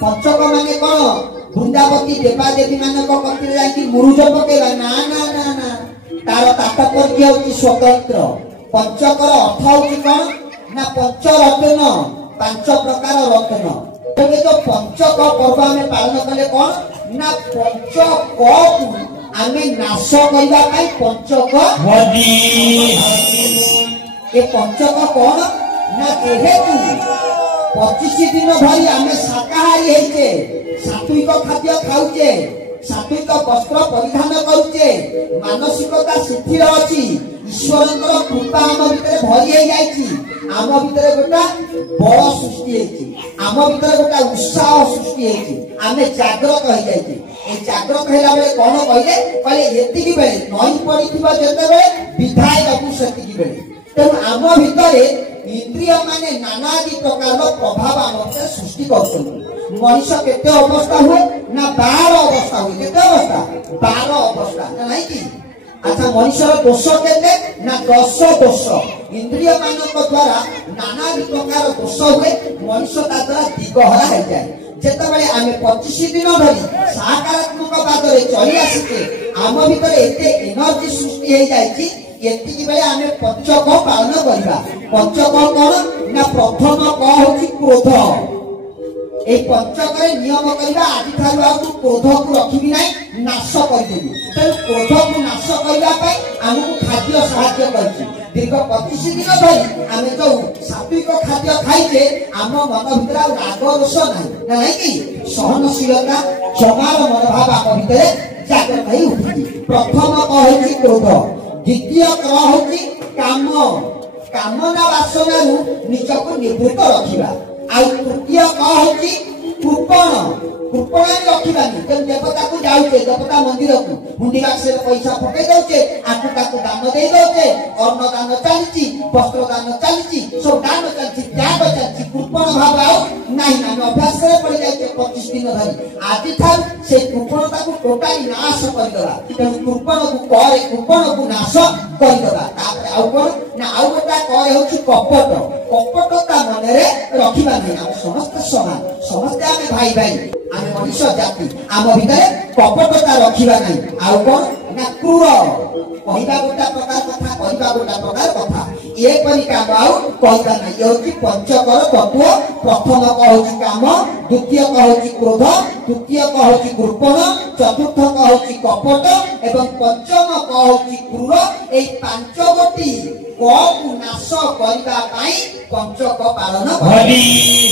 पंचक माने कौन वृंदावती देवादेवी मान जाकि मुरुज पकेगा ना ना ना ना तार तात्पर्य होची स्वतंत्र। पंचकर अर्थ होची कौन ना पंचरत्न पांच प्रकार रत्न। जो पंचक पर्व आम पालन कले कौन ना पंचक आमे नाश करबा पाई पंचक ये पंचक कौन ना जेहेतु 25 दिन धरी आमे शाकाहारी हेचे सात्विक खाद्य खाउचे सात्विक वस्त्र परिधान करुचे मानसिकता शिथिल अछि ईश्वरଙ୍କର कृपा आम भितर भरी हे जायछि आम भितर गोटा बल सृष्टि हेछि आम भितर गोटा उत्साह सृष्टि हेछि आमे जागृत हो जायछि ए जागृत हेला बेले कोन कहले एतिकी बेले नई पडिथिबा जेते बेले विधाय बाबू सेतिकी बेले तेणु आम भितर इंद्रिय माने नानादि प्रकार प्रभाव आम भितर सृष्टि करछन। मनुष्य केते अवस्था हुए ना 12 अवस्था हुए केते अवस्था 12 अवस्था नहीं कि अच्छा मनुष्य दोष केते ना 10 दोष इंद्रिय मानक द्वारा नाना प्रकार दोष हुए मनुष्य ता द्वारा दिगहरा हो जाए जेतबेले आमे 25 दिन धरी सकारात्मक बादरे चली आसीते आम भितर एते एनर्जी सृष्टि हो जायछि एतिकी बेले आमे पंचक पालन करिबा। पंचक कोन ना प्रथम क होछि क्रोध ए पंचक रे नियम करिबा आदि थारु आ क्रोध को रखिबि नै नाश कर देबी त क्रोध को नाश करिबा पई हमहु खाद्य सहाय्य करछि दीर्घ 25 दिन धरि आमे जो सात्विक खाद्य खाइले आम मन भितर राग रोष नै कि सहनशीलता क्षमार मनोभाव आम भितर जागृत होई उठि। प्रथम क होछि क्रोध द्वितीय क होछि काम कामना वासना निजको निवृत्त रखिबा आ तृतीय क होछि कृपण कृपण रखिबानी जब देवता को जाउचे देवता मंदिर को हुंडी बाक्स पैसा फटे दउचे आकु ताकु दान दे दउचे अन्न दान चलची वस्त्र दान चलची सब दान चलची त्याग चलची कृपण भाव आउ नाही ना अभ्यास रे पड़ जाइए 25 दिन धरि आदि थार से कृपणता को टोटाली नाश कर दला कृपण को नाश कर दला तापर आउ कोन ना आउ गोटा करे होछि कपट कपटता मन रे रखिबा नै हम समस्त समान समस्त आमे भाई भाई आमे मनुष्य जाति आम भितर कपटता रखिबा नै आउ कोन ना क्रूर कहिबा गोटा प्रकार कथा कहिबा गोटा प्रकार कथा ए परि काम आउ कहिबा नै यो कि पंचकर तत्व प्रथम क होछि काम द्वितीय क होछि क्रोध तृतीय क होछि कृपण चतुर्थ क होछि कपट एवं पंचम क होछि क्रूर ए पांच गोटी को नाश करिबा पई पंचक पालन करि।